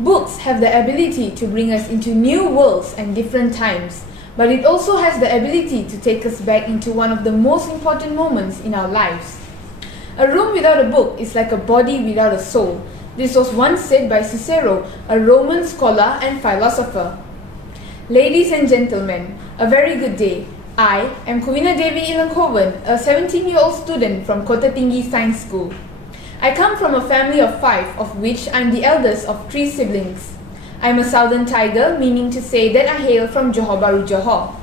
Books have the ability to bring us into new worlds and different times, but it also has the ability to take us back into one of the most important moments in our lives. A room without a book is like a body without a soul. This was once said by Cicero, a Roman scholar and philosopher. Ladies and gentlemen, a very good day. I am Khuvina a 17-year-old student from Kota Tinggi Science School. I come from a family of 5, of which I am the eldest of 3 siblings. I am a Southern Tiger, meaning to say that I hail from Johor Bahru, Johor.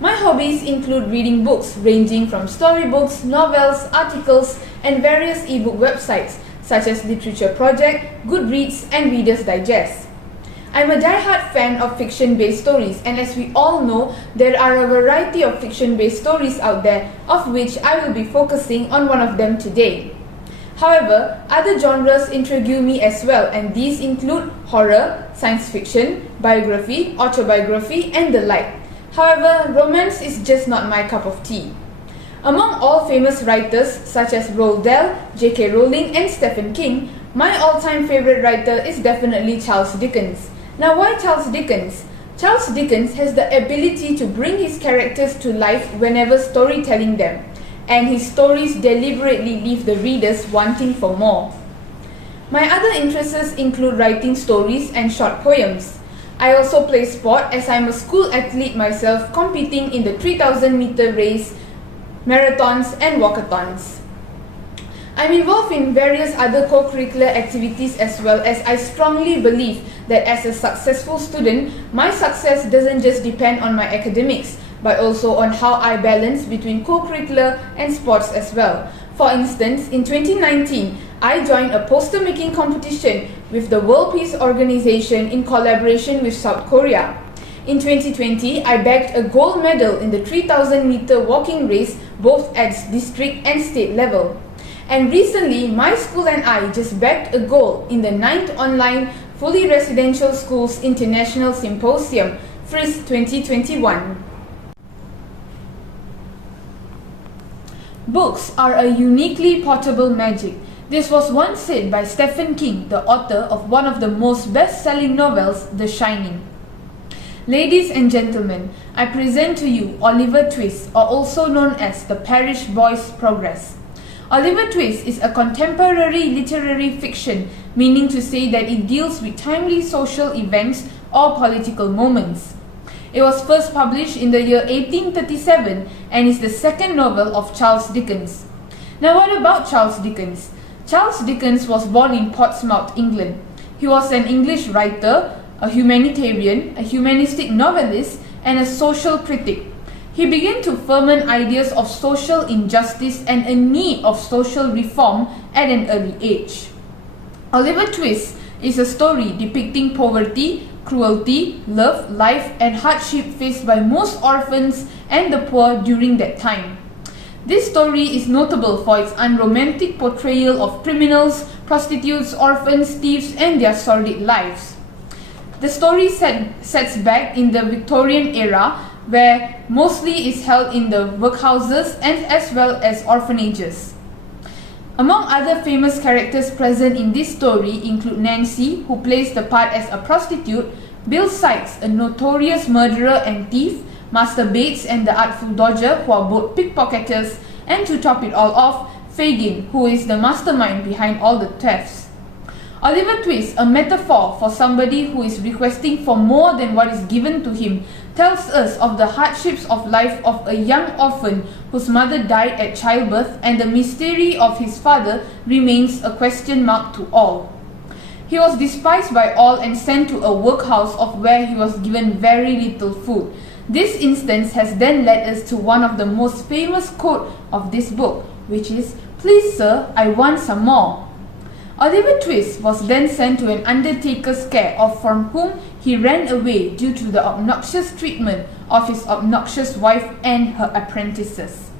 My hobbies include reading books ranging from storybooks, novels, articles, and various ebook websites such as Literature Project, Goodreads, and Reader's Digest. I'm a die-hard fan of fiction-based stories, and as we all know, there are a variety of fiction-based stories out there, of which I will be focusing on one of them today. However, other genres intrigue me as well, and these include horror, science fiction, biography, autobiography, and the like. However, romance is just not my cup of tea. Among all famous writers such as Roald Dahl, J.K. Rowling, and Stephen King, my all-time favorite writer is definitely Charles Dickens. Now, why Charles Dickens? Charles Dickens has the ability to bring his characters to life whenever storytelling them, and his stories deliberately leave the readers wanting for more. My other interests include writing stories and short poems. I also play sport as I'm a school athlete myself, competing in the 3000 meter race, marathons, and walkathons. I'm involved in various other co-curricular activities as well, as I strongly believe that as a successful student, my success doesn't just depend on my academics, but also on how I balance between co-curricular and sports as well. For instance, in 2019, I joined a poster making competition with the World Peace Organization in collaboration with South Korea. In 2020, I bagged a gold medal in the 3000 meter walking race, both at district and state level. And recently, my school and I just bagged a gold in the 9th Online Fully Residential Schools International Symposium, FRIS 2021. Books are a uniquely portable magic. This was once said by Stephen King, the author of one of the most best-selling novels, The Shining. Ladies and gentlemen, I present to you Oliver Twist, or also known as The Parish Boy's Progress. Oliver Twist is a contemporary literary fiction, meaning to say that it deals with timely social events or political moments. It was first published in the year 1837 and is the second novel of Charles Dickens. Now, what about Charles Dickens? Charles Dickens was born in Portsmouth, England. He was an English writer, a humanitarian, a humanistic novelist, and a social critic. He began to ferment ideas of social injustice and a need of social reform at an early age. Oliver Twist is a story depicting poverty, cruelty, love, life, and hardship faced by most orphans and the poor during that time. This story is notable for its unromantic portrayal of criminals, prostitutes, orphans, thieves, and their sordid lives. The story sets back in the Victorian era, where mostly is held in the workhouses and as well as orphanages. Among other famous characters present in this story include Nancy, who plays the part as a prostitute, Bill Sikes, a notorious murderer and thief, Master Bates and the Artful Dodger, who are both pickpocketers, and to top it all off, Fagin, who is the mastermind behind all the thefts. Oliver Twist, a metaphor for somebody who is requesting for more than what is given to him, tells us of the hardships of life of a young orphan whose mother died at childbirth, and the mystery of his father remains a question mark to all. He was despised by all and sent to a workhouse of where he was given very little food. This instance has then led us to one of the most famous quote of this book, which is, "Please sir, I want some more." Oliver Twist was then sent to an undertaker's care, from whom he ran away due to the obnoxious treatment of his obnoxious wife and her apprentices.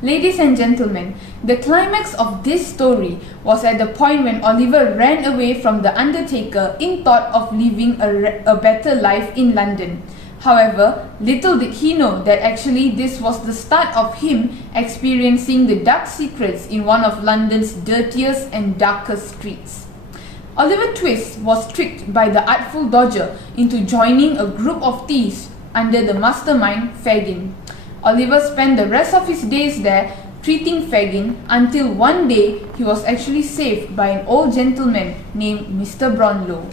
Ladies and gentlemen, the climax of this story was at the point when Oliver ran away from the undertaker in thought of living a better life in London. However, little did he know that actually this was the start of him experiencing the dark secrets in one of London's dirtiest and darkest streets. Oliver Twist was tricked by the artful Dodger into joining a group of thieves under the mastermind Fagin. Oliver spent the rest of his days there treating Fagin until one day he was actually saved by an old gentleman named Mr. Brownlow.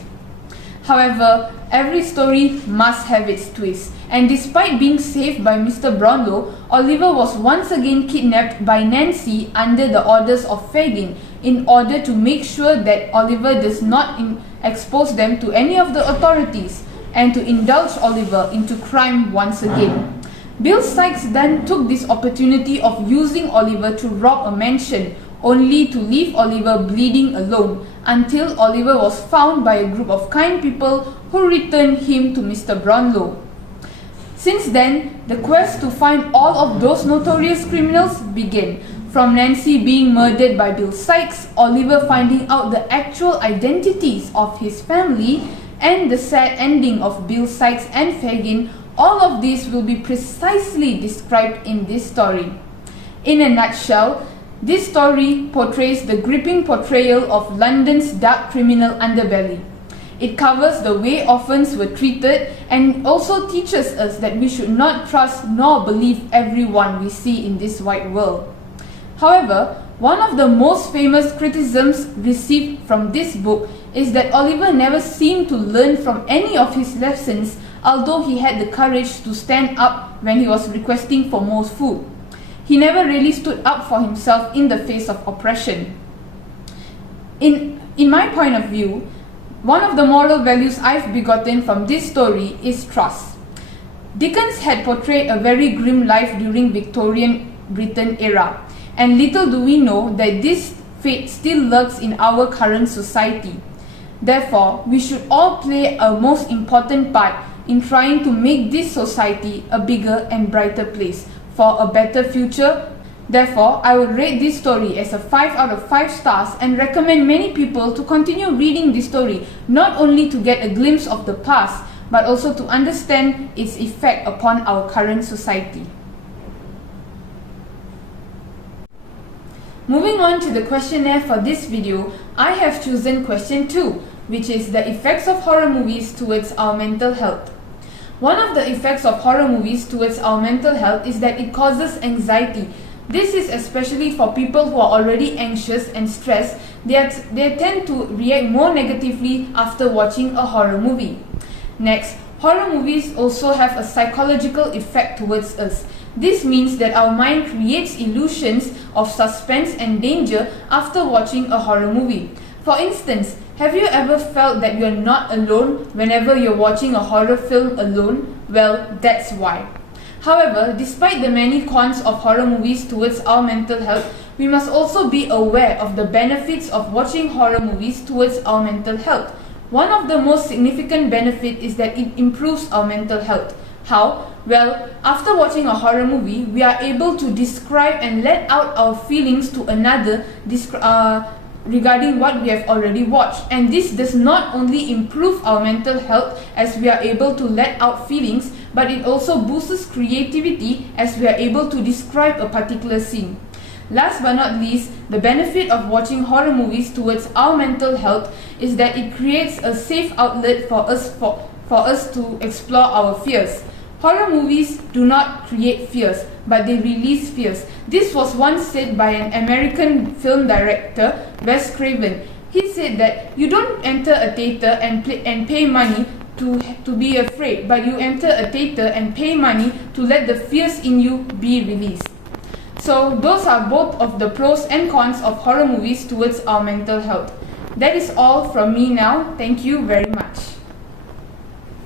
However, every story must have its twist, and despite being saved by Mr. Brownlow, Oliver was once again kidnapped by Nancy under the orders of Fagin in order to make sure that Oliver does not expose them to any of the authorities and to indulge Oliver into crime once again. Bill Sikes then took this opportunity of using Oliver to rob a mansion, only to leave Oliver bleeding alone until Oliver was found by a group of kind people who returned him to Mr. Brownlow. Since then, the quest to find all of those notorious criminals began, from Nancy being murdered by Bill Sikes, Oliver finding out the actual identities of his family, and the sad ending of Bill Sikes and Fagin. All of this will be precisely described in this story. In a nutshell, this story portrays the gripping portrayal of London's dark criminal underbelly. It covers the way orphans were treated and also teaches us that we should not trust nor believe everyone we see in this wide world. However, one of the most famous criticisms received from this book is that Oliver never seemed to learn from any of his lessons, although he had the courage to stand up when he was requesting for more food. He never really stood up for himself in the face of oppression. In my point of view, one of the moral values I've begotten from this story is trust. Dickens had portrayed a very grim life during Victorian Britain era, and little do we know that this fate still lurks in our current society. Therefore, we should all play a most important part in trying to make this society a bigger and brighter place for a better future. Therefore, I would rate this story as a 5 out of 5 stars and recommend many people to continue reading this story, not only to get a glimpse of the past, but also to understand its effect upon our current society. Moving on to the questionnaire for this video, I have chosen question 2, which is the effects of horror movies towards our mental health. One of the effects of horror movies towards our mental health is that it causes anxiety. This is especially for people who are already anxious and stressed. They tend to react more negatively after watching a horror movie. Next, horror movies also have a psychological effect towards us. This means that our mind creates illusions of suspense and danger after watching a horror movie. For instance, have you ever felt that you're not alone whenever you're watching a horror film alone? Well, that's why. However, despite the many cons of horror movies towards our mental health, we must also be aware of the benefits of watching horror movies towards our mental health. One of the most significant benefits is that it improves our mental health. How? Well, after watching a horror movie, we are able to describe and let out our feelings to another regarding what we have already watched. And this does not only improve our mental health as we are able to let out feelings, but it also boosts creativity as we are able to describe a particular scene. Last but not least, the benefit of watching horror movies towards our mental health is that it creates a safe outlet for us to explore our fears. Horror movies do not create fears, but they release fears. This was once said by an American film director, Wes Craven. He said that you don't enter a theater and pay money to be afraid, but you enter a theater and pay money to let the fears in you be released. So those are both of the pros and cons of horror movies towards our mental health. That is all from me now. Thank you very much.